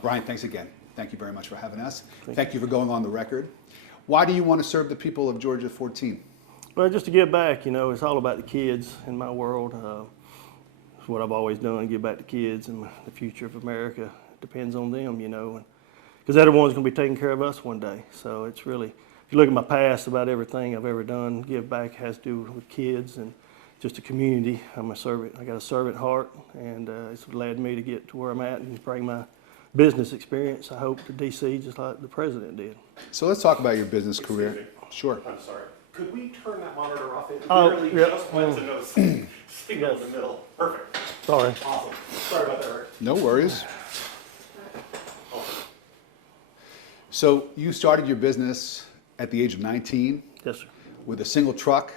Brian, thanks again. Thank you very much for having us. Thank you for going on the record. Why do you want to serve the people of Georgia 14? Well, just to give back, it's all about the kids in my world. It's what I've always done, give back to kids, and the future of America depends on them, because they're the ones going to be taking care of us one day. So it's really, if you look at my past, about everything I've ever done, give back has to do with kids and just a community. I'm a servant. I got a servant heart, and it's led me to get to where I'm at and bring my business experience, I hope, to D.C. just like the president did. So let's talk about your business career. Me. Sure. I'm sorry. Could we turn that monitor off? It Oh, literally yep. just went to no signal in the middle. Perfect. Sorry. Awesome. Sorry about that, Rick. No worries. So you started your business at the age of 19 Yes, sir. with a single truck.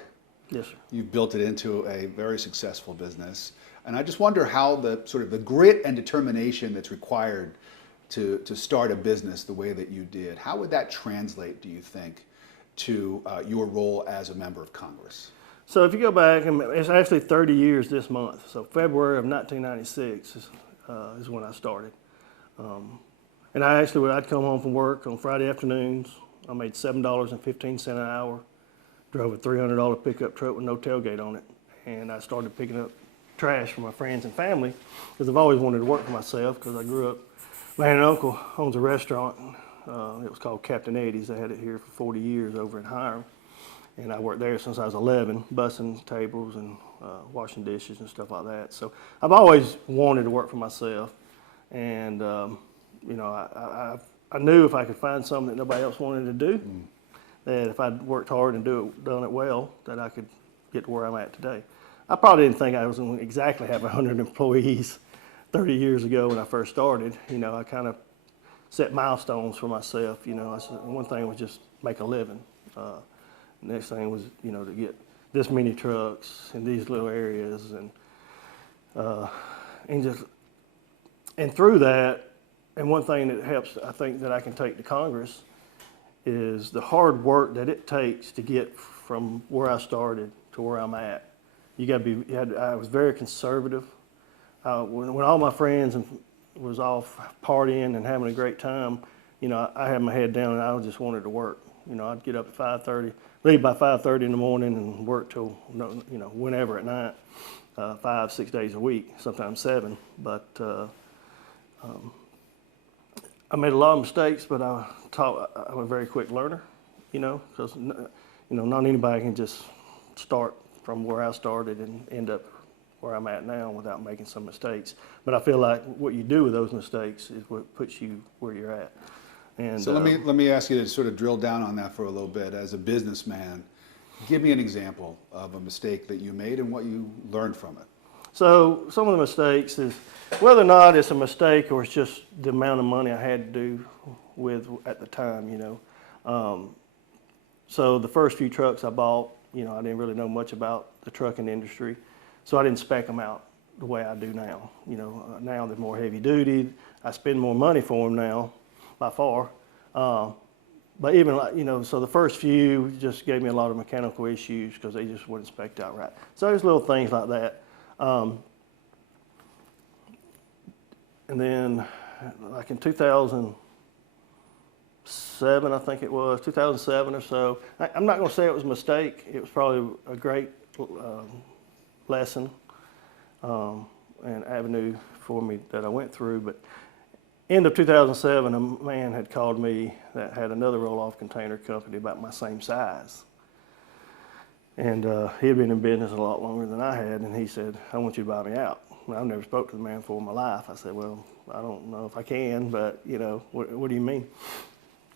Yes, sir. You've built it into a very successful business. And I just wonder how the sort of the grit and determination that's required to start a business the way that you did, how would that translate, do you think, to your role as a member of Congress? So if you go back, it's actually 30 years this month. So February of 1996 is when I started. And I'd come home from work on Friday afternoons. I made $7.15 an hour, drove a $300 pickup truck with no tailgate on it. And I started picking up trash for my friends and family because I've always wanted to work for myself because I grew up. My aunt and uncle owns a restaurant. It was called Captain Eddie's. They had it here for 40 years over in Hiram. And I worked there since I was 11, bussing tables and washing dishes and stuff like that. So I've always wanted to work for myself. And, I knew if I could find something that nobody else wanted to do, that if I'd worked hard and done it well, that I could get to where I'm at today. I probably didn't think I was going to exactly have 100 employees 30 years ago when I first started. I kind of set milestones for myself. I said one thing was just make a living. The next thing was, to get this many trucks in these little areas, and through that, and one thing that helps, I think, that I can take to Congress is the hard work that it takes to get from where I started to where I'm at. I was very conservative. When all my friends was off partying and having a great time, I had my head down and I just wanted to work. I'd get up at 5:30, leave by 5:30 in the morning and work till, whenever at night, 5-6 days a week, sometimes 7. But I made a lot of mistakes, but I'm a very quick learner, because, not anybody can just start from where I started and end up where I'm at now without making some mistakes. But I feel like what you do with those mistakes is what puts you where you're at. And so let me ask you to sort of drill down on that for a little bit. As a businessman, give me an example of a mistake that you made and what you learned from it. So some of the mistakes is whether or not it's a mistake or it's just the amount of money I had to do with at the time, So the first few trucks I bought, I didn't really know much about the trucking industry, so I didn't spec them out the way I do now. Now they're more heavy duty. I spend more money for them now, by far. But even so the first few just gave me a lot of mechanical issues because they just weren't spec'd out right. So there's little things like that. And then, like in 2007, I think it was, 2007 or so, I'm not going to say it was a mistake. It was probably a great lesson and avenue for me that I went through. But end of 2007, a man had called me that had another roll-off container company about my same size. And he had been in business a lot longer than I had, and he said, I want you to buy me out. Well, I've never spoke to the man before in my life. I said, well, I don't know if I can, but, what do you mean?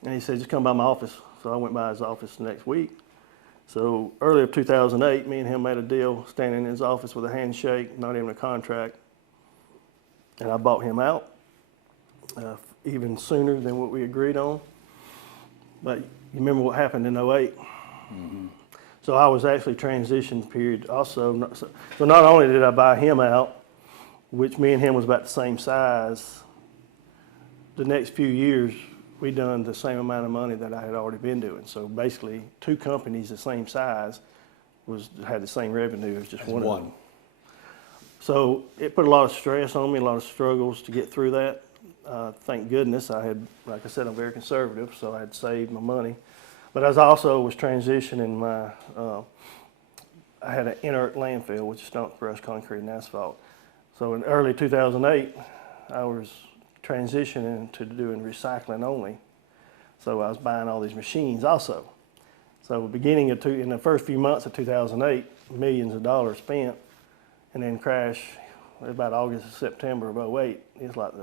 And he said, just come by my office. So I went by his office the next week. So early of 2008, me and him made a deal, standing in his office with a handshake, not even a contract. And I bought him out, even sooner than what we agreed on. But you remember what happened in 08? Mm-hmm. So I was actually transition period also. So not only did I buy him out, which me and him was about the same size, the next few years we done the same amount of money that I had already been doing. So basically 2 companies the same size had the same revenue as just one of them. So it put a lot of stress on me, a lot of struggles to get through that. thank goodness I had, like I said, I'm very conservative, so I had saved my money. But as I also was transitioning I had an inert landfill, which is stump, brush, concrete, and asphalt. So in early 2008, I was transitioning to doing recycling only. So I was buying all these machines also. So beginning of in the first few months of 2008, millions of dollars spent, and then crash about August or September of '08. It's like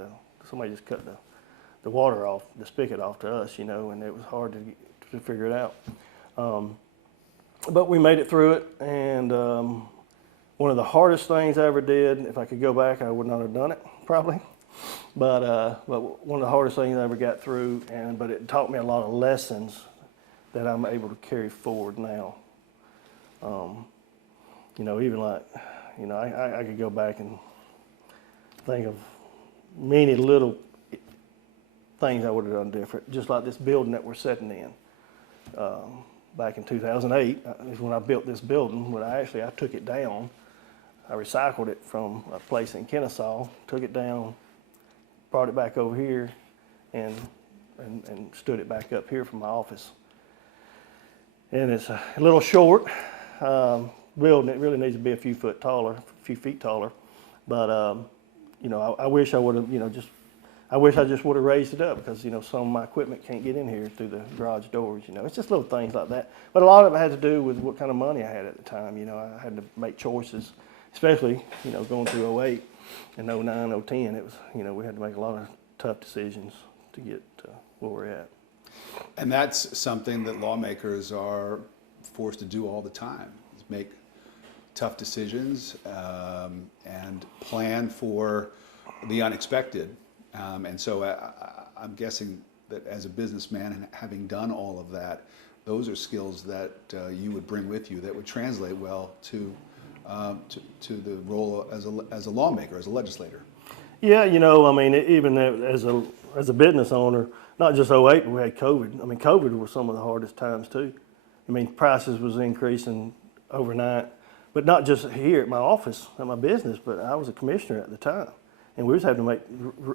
somebody just cut the water off, the spigot off to us, you know, and it was hard to figure it out. But we made it through it, and one of the hardest things I ever did, if I could go back, I would not have done it, probably. But one of the hardest things I ever got through, but it taught me a lot of lessons that I'm able to carry forward now. You know, even like, you know, I could go back and think of many little things I would have done different, just like this building that we're sitting in. Back in 2008 is when I built this building. When I took it down. I recycled it from a place in Kennesaw, took it down, brought it back over here, and stood it back up here from my office. And it's a little short building. It really needs to be a few feet taller. But you know, I wish I would have, you know, I wish I just would have raised it up, because, you know, some of my equipment can't get in here through the garage doors, you know. It's just little things like that. But a lot of it had to do with what kind of money I had at the time. You know, I had to make choices, especially, you know, going through '08 and '09, '10. It was, you know, we had to make a lot of tough decisions to get where we're at. And that's something that lawmakers are forced to do all the time, is make tough decisions and plan for the unexpected. And so I'm guessing that as a businessman, and having done all of that, those are skills that you would bring with you that would translate well to the role as a lawmaker, as a legislator. Yeah, you know, I mean, even as a business owner, not just '08, but we had COVID. I mean, COVID was some of the hardest times too. I mean, prices was increasing overnight, but not just here at my office, at my business, but I was a commissioner at the time. And we was having to make,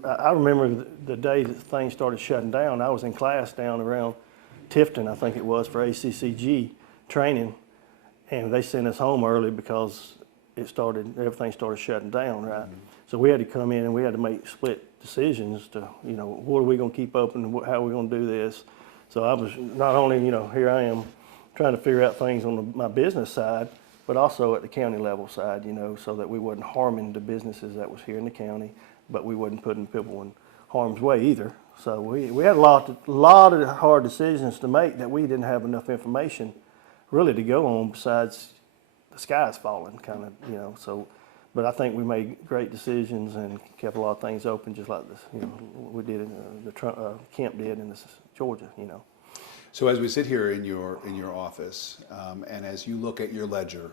I remember the day that things started shutting down, I was in class down around Tifton, I think it was, for ACCG training, and they sent us home early because everything started shutting down, right? Mm-hmm. So we had to come in and we had to make split decisions to, you know, what are we going to keep open and how are we going to do this? So I was not only, you know, here I am trying to figure out things on my business side, but also at the county level side, you know, so that we wasn't harming the businesses that was here in the county, but we wasn't putting people in harm's way either. So we had a lot of hard decisions to make that we didn't have enough information really to go on, besides the sky's falling, kind of, you know. So, but I think we made great decisions and kept a lot of things open, just like this, you know, we did in Kemp did in Georgia, you know. So as we sit here in your office, and as you look at your ledger,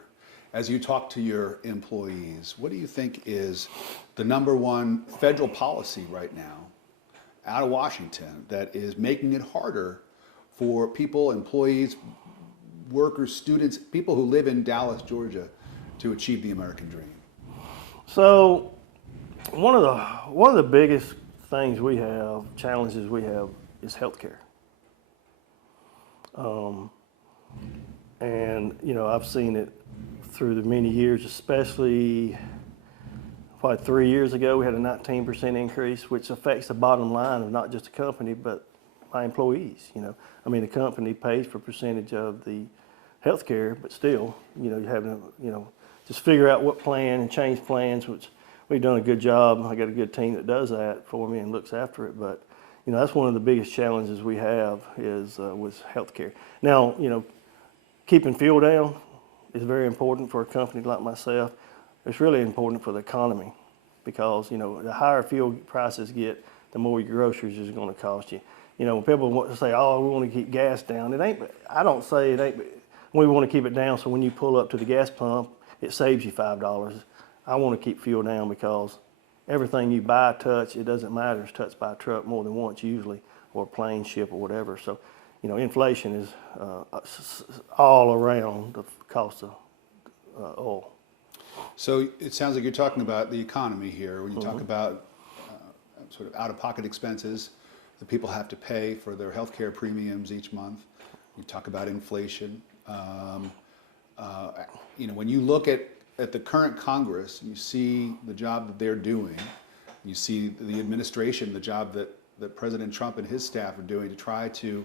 as you talk to your employees, what do you think is the #1 federal policy right now out of Washington that is making it harder for people, employees, workers, students, people who live in Dallas, Georgia, to achieve the American dream? So one of the biggest things we have, challenges we have, is healthcare. And, you know, I've seen it through the many years, especially probably 3 years ago, we had a 19% increase, which affects the bottom line of not just the company, but my employees, you know. I mean, the company pays for a percentage of the health care, but still, you know, you have to, you know, just figure out what plan and change plans, which we've done a good job. I got a good team that does that for me and looks after it, but you know, that's one of the biggest challenges we have is with healthcare. Now, you know, keeping fuel down is very important for a company like myself. It's really important for the economy because, you know, the higher fuel prices get, the more your groceries is going to cost you. You know, when people want to say, oh, we want to keep gas down, it ain't, I don't say it ain't, we want to keep it down so when you pull up to the gas pump, it saves you $5. I want to keep fuel down because everything you buy, touch, it doesn't matter, it's touched by a truck more than once usually, or a plane, ship, or whatever. So, you know, inflation is all around the cost of oil. So it sounds like you're talking about the economy here when you talk about sort of out-of-pocket expenses that people have to pay for their health care premiums each month. You talk about inflation. When you look at the current Congress, you see the job that they're doing. You see the administration, the job that President Trump and his staff are doing to try to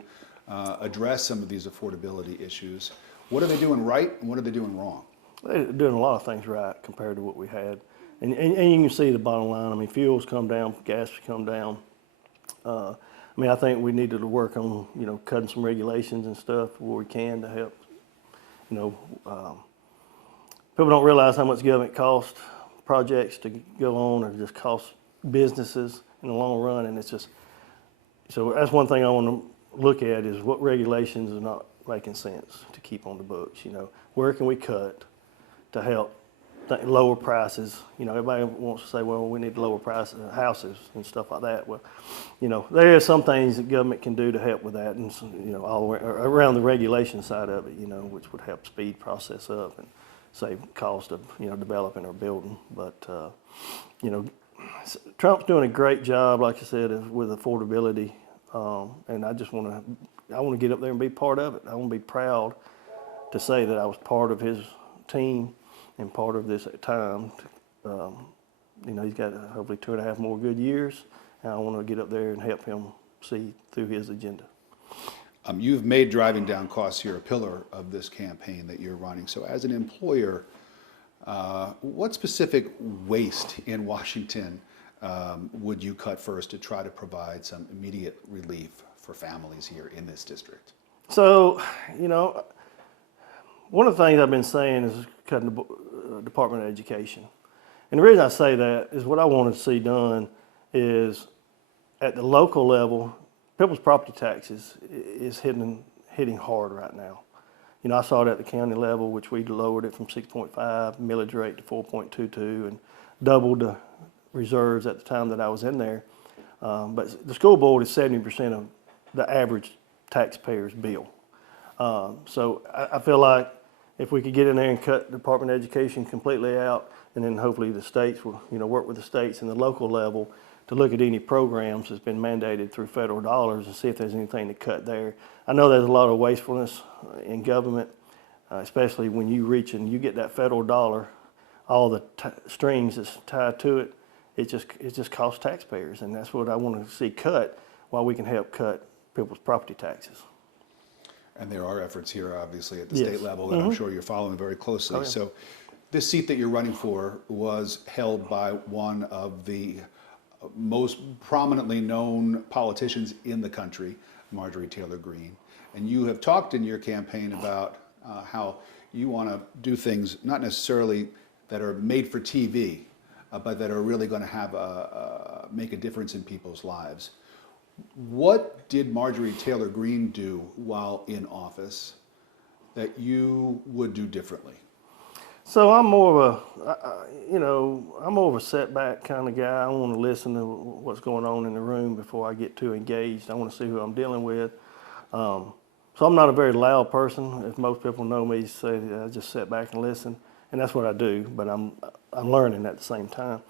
address some of these affordability issues. What are they doing right and what are they doing wrong? They're doing a lot of things right compared to what we had. And you can see the bottom line. I mean, fuel's come down, gas has come down. I think we needed to work on, cutting some regulations and stuff where we can to help. People don't realize how much government costs projects to go on or just cost businesses in the long run. And it's just, so that's one thing I want to look at is what regulations are not making sense to keep on the books. Where can we cut to help lower prices? Everybody wants to say, well, we need to lower prices of houses and stuff like that. Well, there are some things that government can do to help with that, and all the way around the regulation side of it, which would help speed process up and save cost of developing or building. But Trump's doing a great job, like I said, with affordability, and I just want to get up there and be part of it. I want to be proud to say that I was part of his team and part of this time. He's got hopefully 2.5 more good years, and I want to get up there and help him see through his agenda. You've made driving down costs here a pillar of this campaign that you're running. So as an employer, what specific waste in Washington would you cut first to try to provide some immediate relief for families here in this district? So, one of the things I've been saying is cutting the Department of Education. And the reason I say that is what I want to see done is at the local level, people's property taxes is hitting hard right now. I saw it at the county level, which we lowered it from 6.5 millage rate to 4.22 and doubled the reserves at the time that I was in there. But the school board is 70% of the average taxpayer's bill. So I feel like if we could get in there and cut the Department of Education completely out, and then hopefully the states will, work with the states and the local level to look at any programs that's been mandated through federal dollars and see if there's anything to cut there. I know there's a lot of wastefulness in government, especially when you reach and you get that federal dollar, all the strings that's tied to it, it just costs taxpayers, and that's what I want to see cut while we can help cut people's property taxes. And there are efforts here, obviously, at the Yes. state level that I'm sure you're following very closely. Oh, yeah. So this seat that you're running for was held by one of the most prominently known politicians in the country, Marjorie Taylor Greene. And you have talked in your campaign about how you want to do things not necessarily that are made for TV, but that are really going to have make a difference in people's lives. What did Marjorie Taylor Greene do while in office that you would do differently? So I'm more of a setback kind of guy. I want to listen to what's going on in the room before I get too engaged. I want to see who I'm dealing with. So I'm not a very loud person. If most people know me, say I just sit back and listen, and that's what I do. But I'm learning at the same time.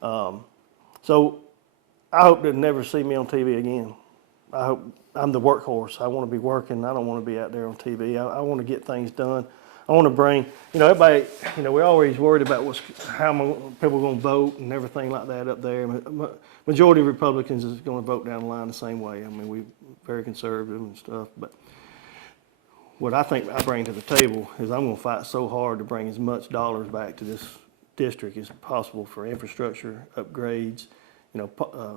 So I hope they'll never see me on TV again. I hope I'm the workhorse. I want to be working. I don't want to be out there on TV. I want to get things done. I want to bring, everybody, we're always worried about how people are going to vote and everything like that up there. Majority of Republicans is going to vote down the line the same way. I mean, we're very conservative and stuff. But what I think I bring to the table is I'm going to fight so hard to bring as much dollars back to this district as possible for infrastructure upgrades.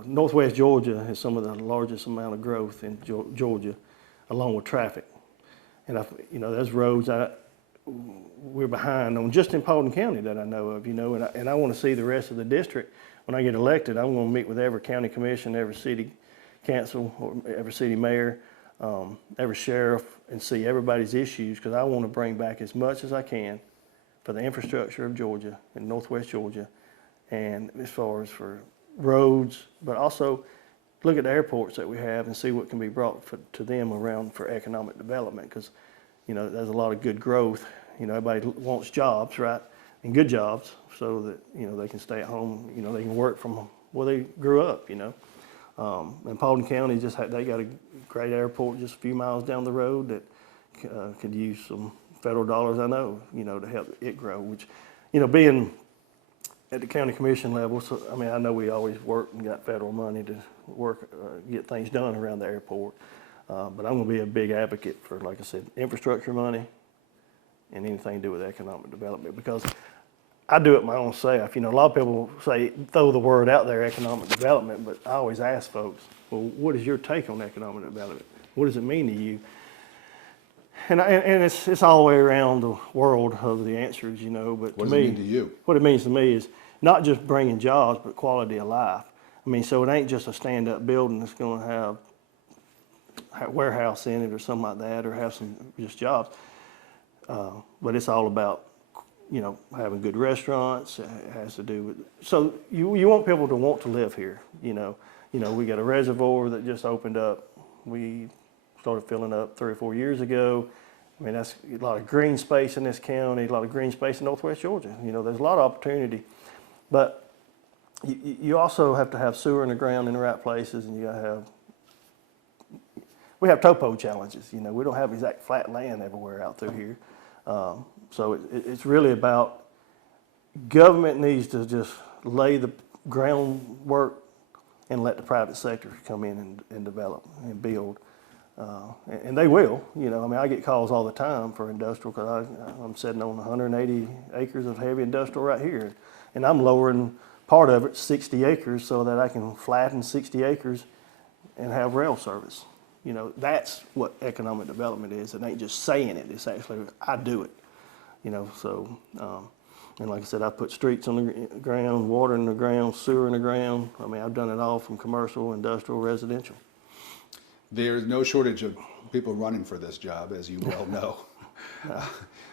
Northwest Georgia has some of the largest amount of growth in Georgia, along with traffic. And there's roads we're behind on just in Paulding County that I know of, and I want to see the rest of the district. When I get elected, I'm going to meet with every county commission, every city council, or every city mayor, every sheriff, and see everybody's issues, because I want to bring back as much as I can for the infrastructure of Georgia and Northwest Georgia, and as far as for roads, but also look at the airports that we have and see what can be brought to them around for economic development, because there's a lot of good growth. Everybody wants jobs, right? And good jobs, so that they can stay at home. They can work from where they grew up, And Paulding County they got a great airport just a few miles down the road that could use some federal dollars, I know, to help it grow, which, being at the county commission level, so, I know we always work and got federal money to work, get things done around the airport. But I'm going to be a big advocate for, like I said, infrastructure money and anything to do with economic development, because I do it my own self. A lot of people say, throw the word out there, economic development, but I always ask folks, well, what is your take on economic development? What does it mean to you? And it's all the way around the world of the answers, but What does to me, it mean to you? what it means to me is not just bringing jobs, but quality of life. So it ain't just a stand-up building that's going to have a warehouse in it or something like that, or have some just jobs. But it's all about, having good restaurants. It has to do with, so you want people to want to live here. We got a reservoir that just opened up. We started filling up 3 or 4 years ago. That's a lot of green space in this county, a lot of green space in Northwest Georgia. There's a lot of opportunity, but you also have to have sewer in the ground in the right places, and you got to have. We have topo challenges. We don't have exact flat land everywhere out through here. So it's really about government needs to just lay the groundwork and let the private sector come in and develop and build. And they will, I get calls all the time for industrial, because I'm sitting on 180 acres of heavy industrial right here. And I'm lowering part of it, 60 acres, so that I can flatten 60 acres and have rail service. That's what economic development is. It ain't just saying it, it's actually, I do it. And like I said, I put streets on the ground, water in the ground, sewer in the ground. I've done it all from commercial, industrial, residential. There's no shortage of people running for this job, as you well know.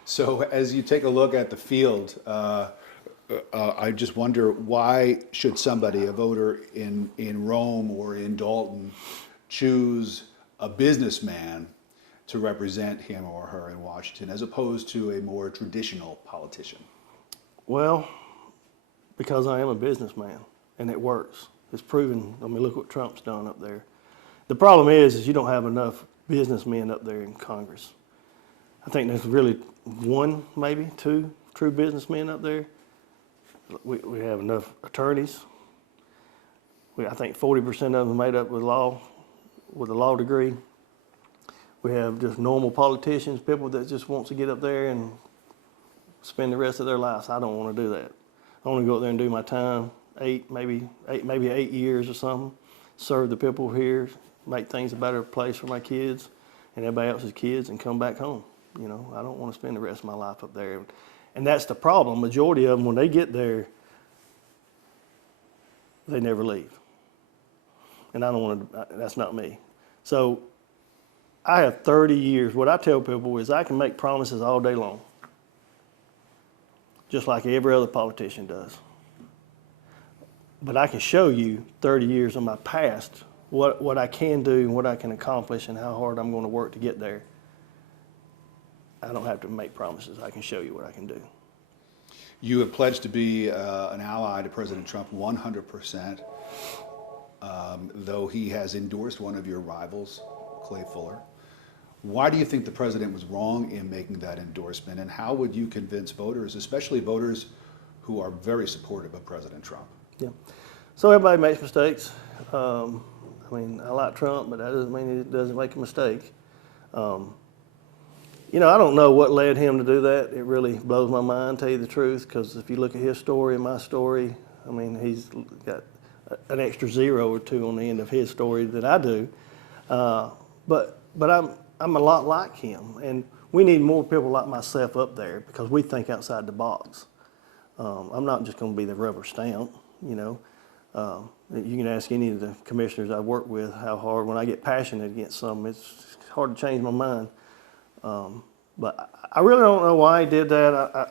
So as you take a look at the field, I just wonder, why should somebody, a voter in Rome or in Dalton, choose a businessman to represent him or her in Washington, as opposed to a more traditional politician? Well, because I am a businessman, and it works. It's proven. Look what Trump's done up there. The problem is you don't have enough businessmen up there in Congress. I think there's really one, maybe two true businessmen up there. We have enough attorneys. I think 40% of them are made up with a law degree. We have just normal politicians, people that just want to get up there and spend the rest of their lives. I don't want to do that. I want to go up there and do my time, maybe 8 years or something, serve the people here, make things a better place for my kids and everybody else's kids, and come back home. I don't want to spend the rest of my life up there. And that's the problem. Majority of them, when they get there, they never leave. And I don't want to, that's not me. So I have 30 years. What I tell people is I can make promises all day long, just like every other politician does. But I can show you 30 years of my past, what I can do and what I can accomplish and how hard I'm going to work to get there. I don't have to make promises. I can show you what I can do. You have pledged to be an ally to President Trump 100%, though he has endorsed one of your rivals, Clay Fuller. Why do you think the president was wrong in making that endorsement, and how would you convince voters, especially voters who are very supportive of President Trump? Yeah. So everybody makes mistakes. I like Trump, but that doesn't mean he doesn't make a mistake. I don't know what led him to do that. It really blows my mind, to tell you the truth, because if you look at his story and my story, he's got an extra 0 or 2 on the end of his story that I do. But I'm a lot like him, and we need more people like myself up there, because we think outside the box. I'm not just going to be the rubber stamp, You can ask any of the commissioners I work with how hard, when I get passionate against something, it's hard to change my mind. But I really don't know why he did that.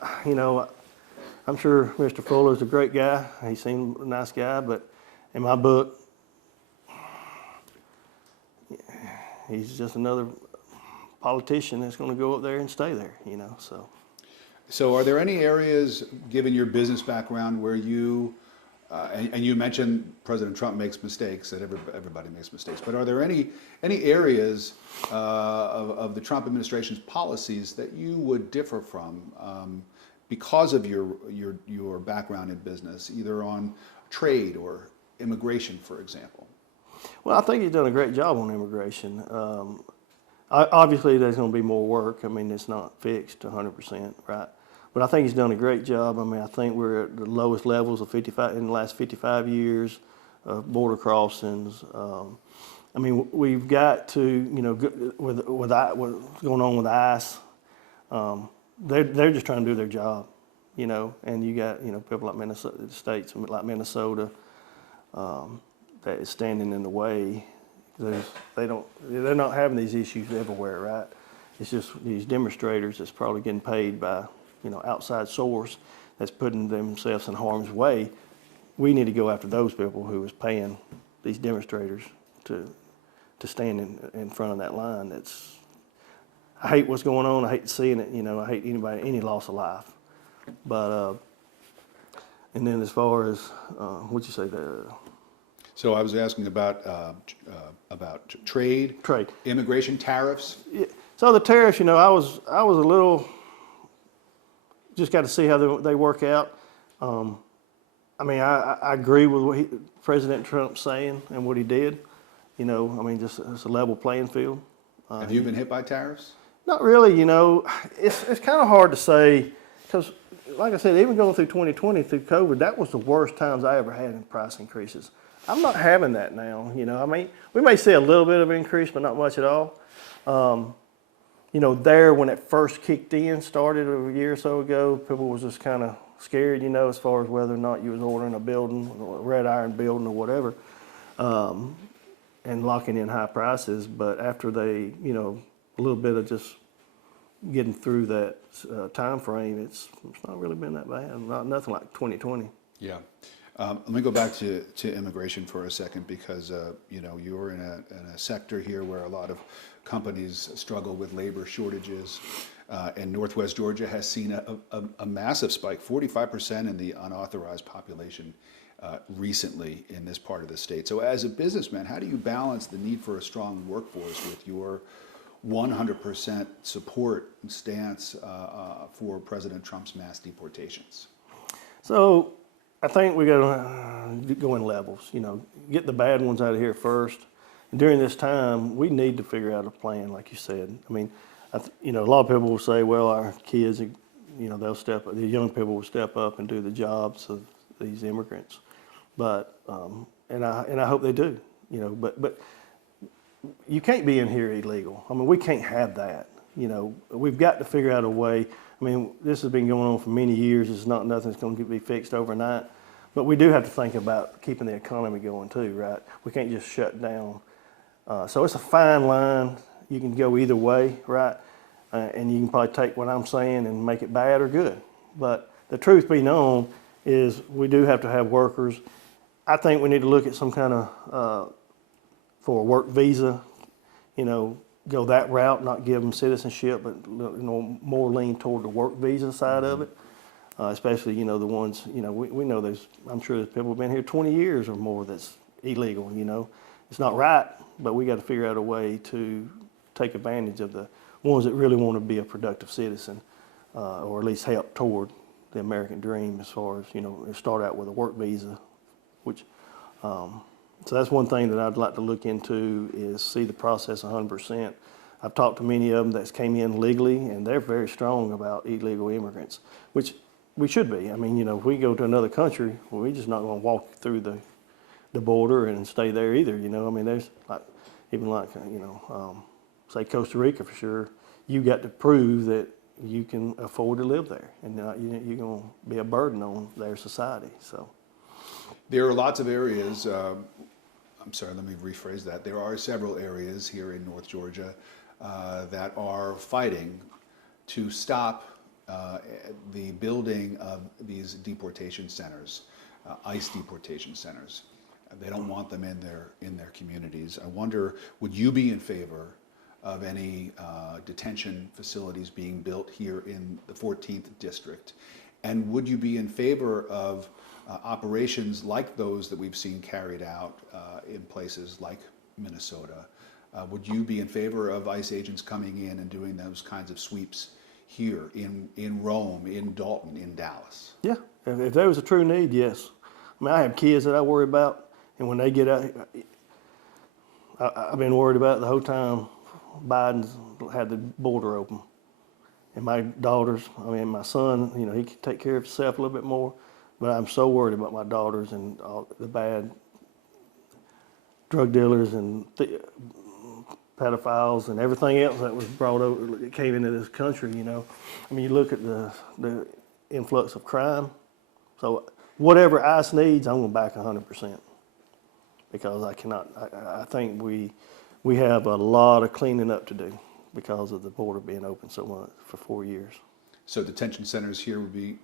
I'm sure Mr. Fuller's a great guy. He seemed a nice guy, but in my book, he's just another politician that's going to go up there and stay there, So are there any areas, given your business background, where you and you mentioned President Trump makes mistakes, that everybody makes mistakes, but are there any areas of the Trump administration's policies that you would differ from because of your background in business, either on trade or immigration, for example? Well, I think he's done a great job on immigration. Obviously, there's going to be more work. I mean, it's not fixed 100%, right? But I think he's done a great job. I mean, I think we're at the lowest levels of 55 in the last 55 years of border crossings. I mean, we've got to, you know, with what's going on with ICE, they're just trying to do their job, you know. And you got, you know, people like Minnesota, states like Minnesota, that is standing in the way. They're not having these issues everywhere, right? It's just these demonstrators that's probably getting paid by, you know, outside source that's putting themselves in harm's way. We need to go after those people who is paying these demonstrators to stand in front of that line. I hate what's going on. I hate seeing it. You know, I hate any loss of life. But and then as far as what'd you say there? So I was asking about trade, immigration, tariffs. Yeah. So the tariffs, you know, I was a little. Just got to see how they work out. I mean, I agree with what President Trump's saying and what he did. You know, I mean, just it's a level playing field. Have you been hit by tariffs? Not really. You know, it's kind of hard to say because, like I said, even going through 2020 through COVID, that was the worst times I ever had in price increases. I'm not having that now. You know, I mean, we may see a little bit of increase, but not much at all. You know, when it first kicked in, started a year or so ago, people was just kind of scared, you know, as far as whether or not you was ordering a building, a red iron building or whatever, and locking in high prices. But after they, you know, a little bit of just getting through that time frame, it's not really been that bad. Nothing like 2020. Yeah. Let me go back to immigration for a second because, you know, you're in a sector here where a lot of companies struggle with labor shortages. And Northwest Georgia has seen a massive spike, 45% in the unauthorized population recently in this part of the state. So as a businessman, how do you balance the need for a strong workforce with your 100% support and stance for President Trump's mass deportations? So I think we got to go in levels, you know, get the bad ones out of here first. And during this time, we need to figure out a plan, like you said. I mean, you know, a lot of people will say, well, our kids, you know, they'll step up, the young people will step up and do the jobs of these immigrants. But, and I hope they do, you know, but you can't be in here illegal. I mean, we can't have that. You know, we've got to figure out a way. I mean, this has been going on for many years. It's not nothing that's going to be fixed overnight. But we do have to think about keeping the economy going too, right? We can't just shut down. So it's a fine line. You can go either way, right? And you can probably take what I'm saying and make it bad or good. But the truth be known is we do have to have workers. I think we need to look at some kind of, for a work visa, you know, go that route, not give them citizenship, but, you know, more lean toward the work visa side of it. Especially, you know, the ones, you know, we know there's, I'm sure there's people who've been here 20 years or more that's illegal, you know. It's not right, but we got to figure out a way to take advantage of the ones that really want to be a productive citizen, or at least help toward the American dream as far as, you know, start out with a work visa, which, so that's one thing that I'd like to look into is see the process 100%. I've talked to many of them that came in legally, and they're very strong about illegal immigrants, which we should be. I mean, you know, if we go to another country, well, we're just not going to walk through the border and stay there either, you know. I mean, there's like, even like, you know, say Costa Rica for sure, you got to prove that you can afford to live there and not, you're going to be a burden on their society, so. There are lots of areas, I'm sorry, let me rephrase that. There are several areas here in North Georgia that are fighting to stop the building of these deportation centers, ICE deportation centers. They don't want them in their communities. I wonder, would you be in favor of any detention facilities being built here in the 14th district? And would you be in favor of operations like those that we've seen carried out in places like Minnesota, would you be in favor of ICE agents coming in and doing those kinds of sweeps here in Rome, in Dalton, in Dallas? Yeah, if there was a true need, yes. I mean, I have kids that I worry about, and when they get out, I've been worried about it the whole time Biden's had the border open. And my daughters, I mean, my son, you know, he can take care of himself a little bit more, but I'm so worried about my daughters and all the bad drug dealers and pedophiles and everything else that was brought over, that came into this country, you know. I mean, you look at the influx of crime. So whatever ICE needs, I'm going to back 100%, because I think we have a lot of cleaning up to do because of the border being open so much for 4 years. So detention centers here would be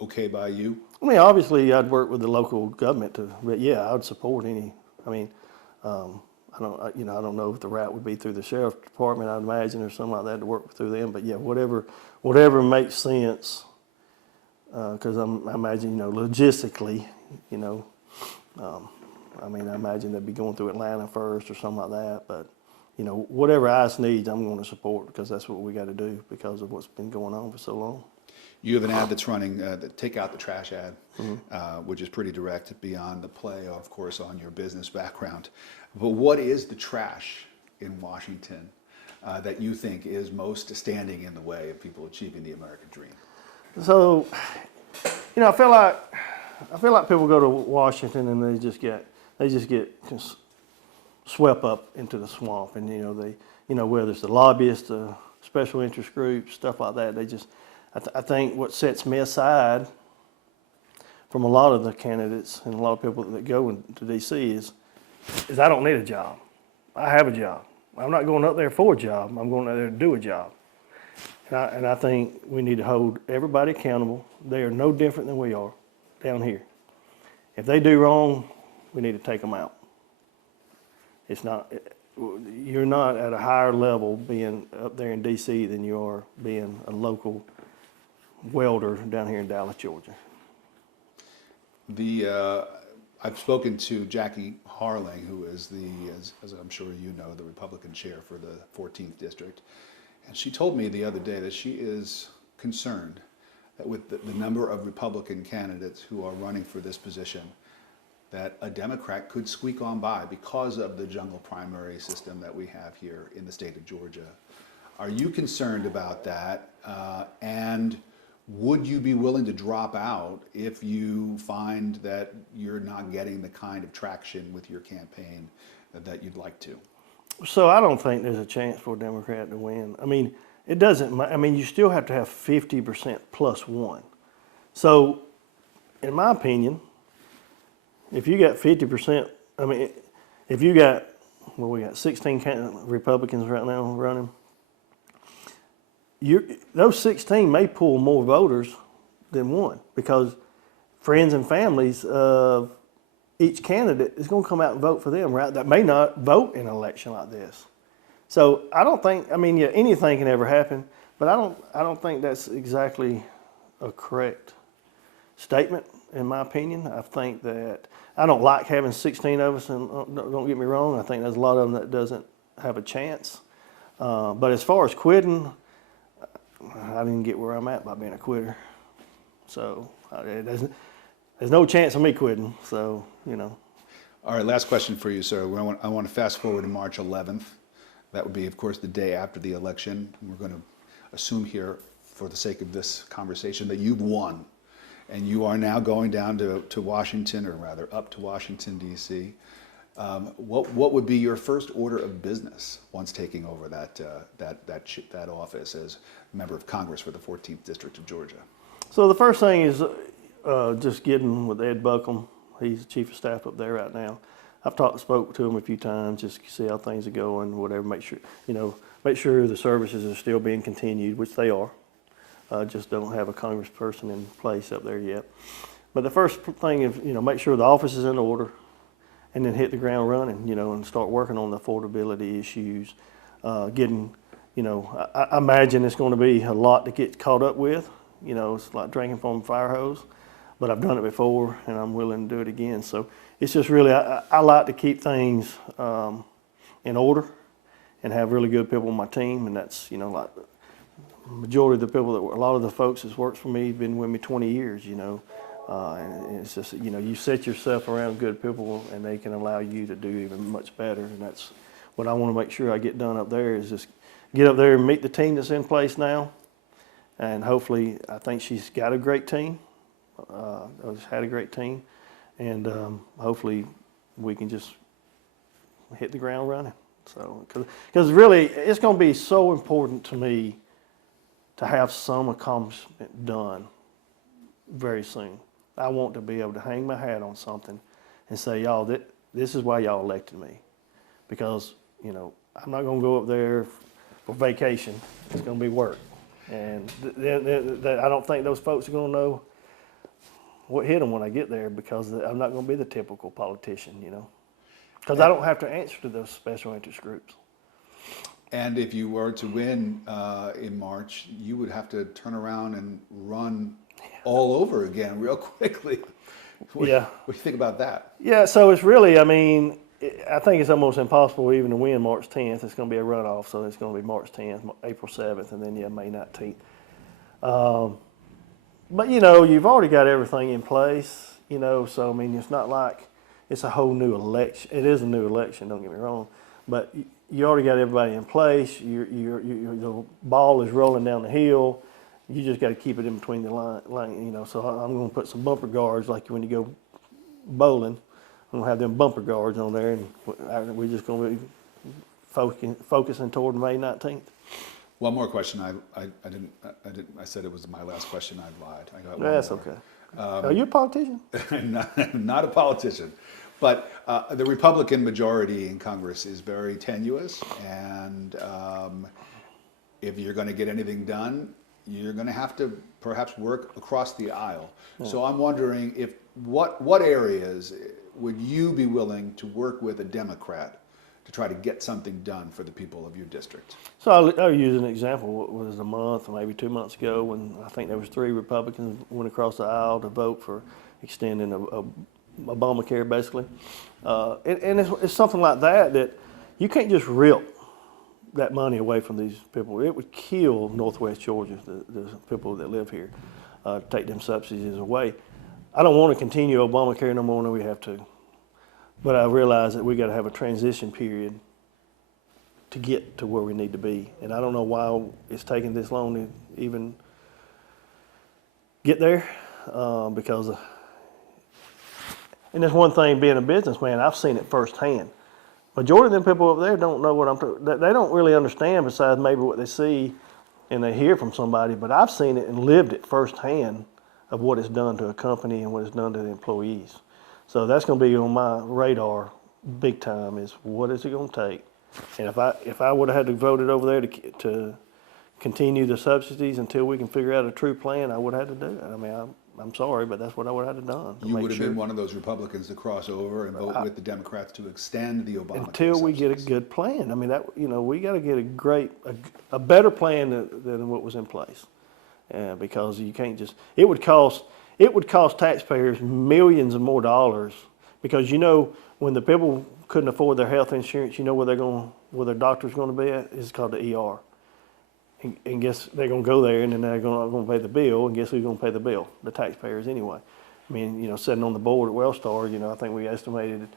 okay by you? I mean, obviously, I'd work with the local government but yeah, I'd support any. I mean, I don't know if the route would be through the sheriff's department, I'd imagine, or something like that to work through them. But yeah, whatever makes sense, because I imagine, you know, logistically, you know, I mean, I imagine they'd be going through Atlanta first or something like that. But you know, whatever ICE needs, I'm going to support, because that's what we got to do because of what's been going on for so long. You have an ad that's running, the Take Out the Trash ad, which is pretty direct beyond the play, of course, on your business background. But what is the trash in Washington that you think is most standing in the way of people achieving the American dream? So, you know, I feel like people go to Washington and they just get swept up into the swamp, and whether it's the lobbyists, the special interest groups, stuff like that, they just. I think what sets me aside from a lot of the candidates and a lot of people that go to D.C. is I don't need a job. I have a job. I'm not going up there for a job. I'm going up there to do a job. And I think we need to hold everybody accountable. They are no different than we are down here. If they do wrong, we need to take them out. You're not at a higher level being up there in D.C. than you are being a local welder down here in Dallas, Georgia. I've spoken to Jackie Harling, who is as I'm sure you know, the Republican chair for the 14th District. And she told me the other day that she is concerned that with the number of Republican candidates who are running for this position, that a Democrat could squeak on by because of the jungle primary system that we have here in the state of Georgia. Are you concerned about that? And would you be willing to drop out if you find that you're not getting the kind of traction with your campaign that you'd like to? So I don't think there's a chance for a Democrat to win. I mean, it doesn't. I mean, you still have to have 50% plus one. So, in my opinion, if you got 50%, I mean, if you got, we got 16 Republicans right now running. Those 16 may pull more voters than one, because friends and families of each candidate is going to come out and vote for them, right? That may not vote in an election like this. So I don't think, I mean, yeah, anything can ever happen, but I don't think that's exactly a correct statement, in my opinion. I think that I don't like having 16 of us, and don't get me wrong, I think there's a lot of them that doesn't have a chance. But as far as quitting, I didn't get where I'm at by being a quitter. So there's no chance of me quitting, so, you know. All right, last question for you, sir. I want to fast forward to March 11th. That would be, of course, the day after the election. We're going to assume here, for the sake of this conversation, that you've won. And you are now going down to Washington, or rather up to Washington, D.C. What would be your first order of business once taking over that office as member of Congress for the 14th District of Georgia? So the first thing is just getting with Ed Buckham. He's the chief of staff up there right now. I've spoke to him a few times just to see how things are going, whatever. Make sure the services are still being continued, which they are. Just don't have a congressperson in place up there yet. But the first thing is, make sure the office is in order, and then hit the ground running, and start working on the affordability issues. I imagine it's going to be a lot to get caught up with. It's like drinking from a fire hose. but I've done it before, and I'm willing to do it again. So it's just really, I like to keep things in order and have really good people on my team, and that's, like the majority of the people a lot of the folks that's worked for me have been with me 20 years, and it's just, you set yourself around good people and they can allow you to do even much better, and that's what I want to make sure I get done up there is just get up there and meet the team that's in place now, and hopefully I think she's got a great team, had a great team, and hopefully we can just hit the ground running. So, because really, it's going to be so important to me to have some accomplishment done very soon. I want to be able to hang my hat on something and say, y'all, this is why y'all elected me. Because, I'm not going to go up there for vacation. It's going to be work. And I don't think those folks are going to know what hit them when I get there, because I'm not going to be the typical politician, Because I don't have to answer to those special interest groups. And if you were to win in March, you would have to turn around and run all over again real quickly. What do you think about that? Yeah, so it's really, I think it's almost impossible even to win March 10th. It's going to be a runoff, so it's going to be March 10th, April 7th, and then, May 19th. But, you've already got everything in place, so, it's not like it's a whole new election. It is a new election, don't get me wrong, but you already got everybody in place. The ball is rolling down the hill. You just got to keep it in between the line, So I'm going to put some bumper guards, like when you go bowling. I'm going to have them bumper guards on there, and we're just going to be focusing toward May 19th. One more question. I said it was my last question. I lied. I got one That's more. okay. Are you a politician? Not a politician. But the Republican majority in Congress is very tenuous, and if you're going to get anything done, you're going to have to perhaps work across the aisle. Yeah. So I'm wondering what areas would you be willing to work with a Democrat to try to get something done for the people of your district? So I'll use an example. It was a month or maybe 2 months ago when I think there was 3 Republicans went across the aisle to vote for extending Obamacare, basically. And it's something like that you can't just rip that money away from these people. It would kill Northwest Georgia, the people that live here, take them subsidies away. I don't want to continue Obamacare no more than we have to. But I realize that we got to have a transition period to get to where we need to be. And I don't know why it's taking this long to even get there, because and that's one thing, being a businessman, I've seen it firsthand. Majority of them people over there don't know what I'm talking about. They don't really understand, besides maybe what they see and they hear from somebody, but I've seen it and lived it firsthand of what it's done to a company and what it's done to the employees. So that's going to be on my radar big time, is what is it going to take? And if I would have had to vote it over there to continue the subsidies until we can figure out a true plan, I would have had to do it. I'm sorry, but that's what I would have had to done. You would have been one of those Republicans to cross over and vote with the Democrats to extend the Obamacare until we get a good plan. We got to get a better plan than what was in place, because you can't just. It would cost taxpayers millions of more dollars, because when the people couldn't afford their health insurance, where their doctor's going to be at? It's called the ER. And guess they're going to go there, and then they're going to pay the bill, and guess who's going to pay the bill? The taxpayers anyway. Sitting on the board at Wellstar, I think we estimated,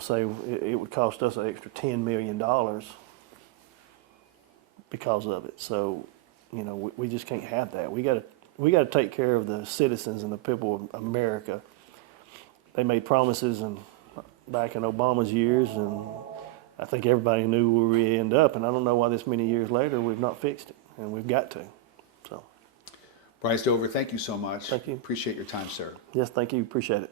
say it would cost us an extra $10 million because of it. So, we just can't have that. We got to take care of the citizens and the people of America. They made promises back in Obama's years, and I think everybody knew where we end up, and I don't know why this many years later we've not fixed it, and we've got to. So, Bryce Dover, thank you so much. Thank you. Appreciate your time, sir. Yes, thank you. Appreciate it.